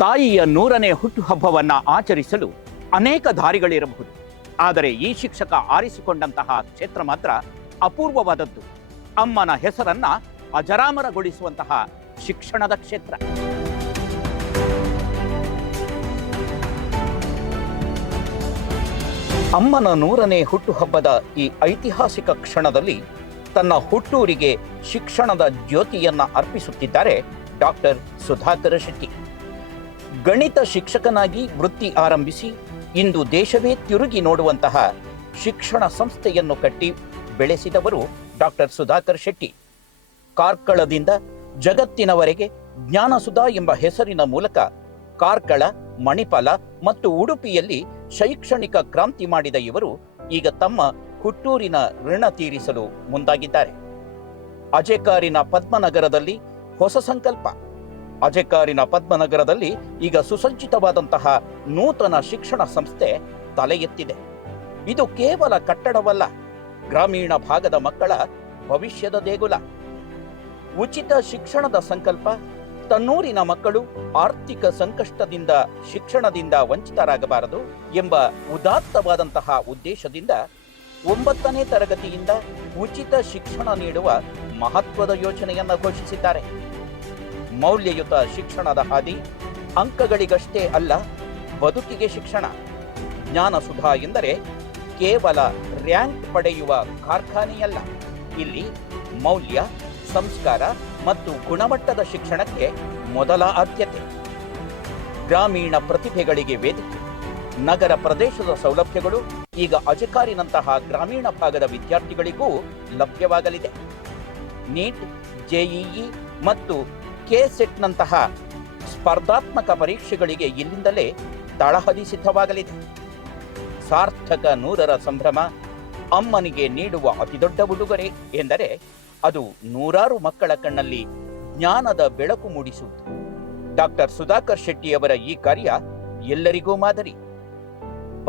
ತಾಯಿಯ 100ನೇ ಹುಟ್ಟುಹಬ್ಬವನ್ನು ಆಚರಿಸಲು ಅನೇಕ ದಾರಿಗಳಿರಬಹುದು. ಆದರೆ ಈ ಶಿಕ್ಷಕ ಆರಿಸಿಕೊಂಡಂತಹ ಕ್ಷೇತ್ರ ಮಾತ್ರ ಅಪೂರ್ವವಾದದ್ದು. ಅಮ್ಮನ ಹೆಸರನ್ನ ಅಜರಾಮರಗೊಳಿಸುವಂತಹ ಶಿಕ್ಷಣದ ಕ್ಷೇತ್ರ. ಅಮ್ಮನ 100ನೇ ಹುಟ್ಟುಹಬ್ಬದ ಈ ಐತಿಹಾಸಿಕ ಕ್ಷಣದಲ್ಲಿ ತನ್ನ ಹುಟ್ಟೂರಿಗೆ ಶಿಕ್ಷಣದ ಜ್ಯೋತಿಯನ್ನ ಅರ್ಪಿಸುತ್ತಿದ್ದಾರೆ ಡಾಕ್ಟರ್ ಸುಧಾಕರ ಶೆಟ್ಟಿ. ಗಣಿತ ಶಿಕ್ಷಕನಾಗಿ ವೃತ್ತಿ ಆರಂಭಿಸಿ ಇಂದು ದೇಶವೇ ತಿರುಗಿ ನೋಡುವಂತಹ ಶಿಕ್ಷಣ ಸಂಸ್ಥೆಯನ್ನು ಕಟ್ಟಿ ಬೆಳೆಸಿದವರು ಡಾಕ್ಟರ್ ಸುಧಾಕರ್ ಶೆಟ್ಟಿ. ಕಾರ್ಕಳದಿಂದ ಜಗತ್ತಿನವರೆಗೆ ಜ್ಞಾನಸುಧಾ ಎಂಬ ಹೆಸರಿನ ಮೂಲಕ ಕಾರ್ಕಳ, ಮಣಿಪಾಲ ಮತ್ತು ಉಡುಪಿಯಲ್ಲಿ ಶೈಕ್ಷಣಿಕ ಕ್ರಾಂತಿ ಮಾಡಿದ ಇವರು ಈಗ ತಮ್ಮ ಹುಟ್ಟೂರಿನ ಋಣ ತೀರಿಸಲು ಮುಂದಾಗಿದ್ದಾರೆ. ಅಜೆಕಾರಿನ ಪದ್ಮನಗರದಲ್ಲಿ ಹೊಸ ಸಂಕಲ್ಪ. ಅಜೆಕಾರಿನ ಪದ್ಮನಗರದಲ್ಲಿ ಈಗ ಸುಸಜ್ಜಿತವಾದಂತಹ ನೂತನ ಶಿಕ್ಷಣ ಸಂಸ್ಥೆ ತಲೆ ಎತ್ತಿದೆ. ಇದು ಕೇವಲ ಕಟ್ಟಡವಲ್ಲ, ಗ್ರಾಮೀಣ ಭಾಗದ ಮಕ್ಕಳ ಭವಿಷ್ಯದ ದೇಗುಲ. ಉಚಿತ ಶಿಕ್ಷಣದ ಸಂಕಲ್ಪ, ತನ್ನೂರಿನ ಮಕ್ಕಳು ಆರ್ಥಿಕ ಸಂಕಷ್ಟದಿಂದ ಶಿಕ್ಷಣದಿಂದ ವಂಚಿತರಾಗಬಾರದು ಎಂಬ ಉದಾತ್ತವಾದಂತಹ ಉದ್ದೇಶದಿಂದ 9ನೇ ತರಗತಿಯಿಂದ ಉಚಿತ ಶಿಕ್ಷಣ ನೀಡುವ ಮಹತ್ವದ ಯೋಜನೆಯನ್ನು ಘೋಷಿಸಿದ್ದಾರೆ. ಮೌಲ್ಯಯುತ ಶಿಕ್ಷಣದ ಹಾದಿ ಅಂಕಗಳಿಗಷ್ಟೇ ಅಲ್ಲ, ಬದುಕಿಗೆ ಶಿಕ್ಷಣ. ಜ್ಞಾನಸುಧಾ ಎಂದರೆ ಕೇವಲ ರ್ಯಾಂಕ್ ಪಡೆಯುವ ಕಾರ್ಖಾನೆಯಲ್ಲ. ಇಲ್ಲಿ ಮೌಲ್ಯ, ಸಂಸ್ಕಾರ ಮತ್ತು ಗುಣಮಟ್ಟದ ಶಿಕ್ಷಣಕ್ಕೆ ಮೊದಲ ಆದ್ಯತೆ. ಗ್ರಾಮೀಣ ಪ್ರತಿಭೆಗಳಿಗೆ ವೇದಿಕೆ. ನಗರ ಪ್ರದೇಶದ ಸೌಲಭ್ಯಗಳು ಈಗ ಅಜೆಕಾರಿನಂತಹ ಗ್ರಾಮೀಣ ಭಾಗದ ವಿದ್ಯಾರ್ಥಿಗಳಿಗೂ ಲಭ್ಯವಾಗಲಿದೆ. ನೀಟ್, ಜೆಇಇ ಮತ್ತು ಕೆಸೆಟ್ನಂತಹ ಸ್ಪರ್ಧಾತ್ಮಕ ಪರೀಕ್ಷೆಗಳಿಗೆ ಇಲ್ಲಿಂದಲೇ ತಳಹದಿ ಸಿದ್ಧವಾಗಲಿದೆ. ಸಾರ್ಥಕ 100ರ ಸಂಭ್ರಮ. ಅಮ್ಮನಿಗೆ ನೀಡುವ ಅತಿದೊಡ್ಡ ಉಡುಗೊರೆ ಎಂದರೆ ಅದು ನೂರಾರು ಮಕ್ಕಳ ಕಣ್ಣಲ್ಲಿ ಜ್ಞಾನದ ಬೆಳಕು ಮೂಡಿಸುವುದು. ಡಾಕ್ಟರ್ ಸುಧಾಕರ್ ಶೆಟ್ಟಿಯವರ ಈ ಕಾರ್ಯ ಎಲ್ಲರಿಗೂ ಮಾದರಿ.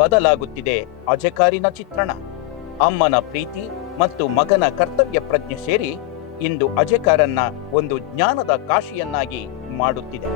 ಬದಲಾಗುತ್ತಿದೆ ಅಜೆಕಾರಿನ ಚಿತ್ರಣ. ಅಮ್ಮನ ಪ್ರೀತಿ ಮತ್ತು ಮಗನ ಕರ್ತವ್ಯ ಪ್ರಜ್ಞೆ ಸೇರಿ ಇಂದು ಅಜೆಕಾರನ್ನ ಒಂದು ಜ್ಞಾನದ ಕಾಶಿಯನ್ನಾಗಿ ಮಾಡುತ್ತಿದೆ.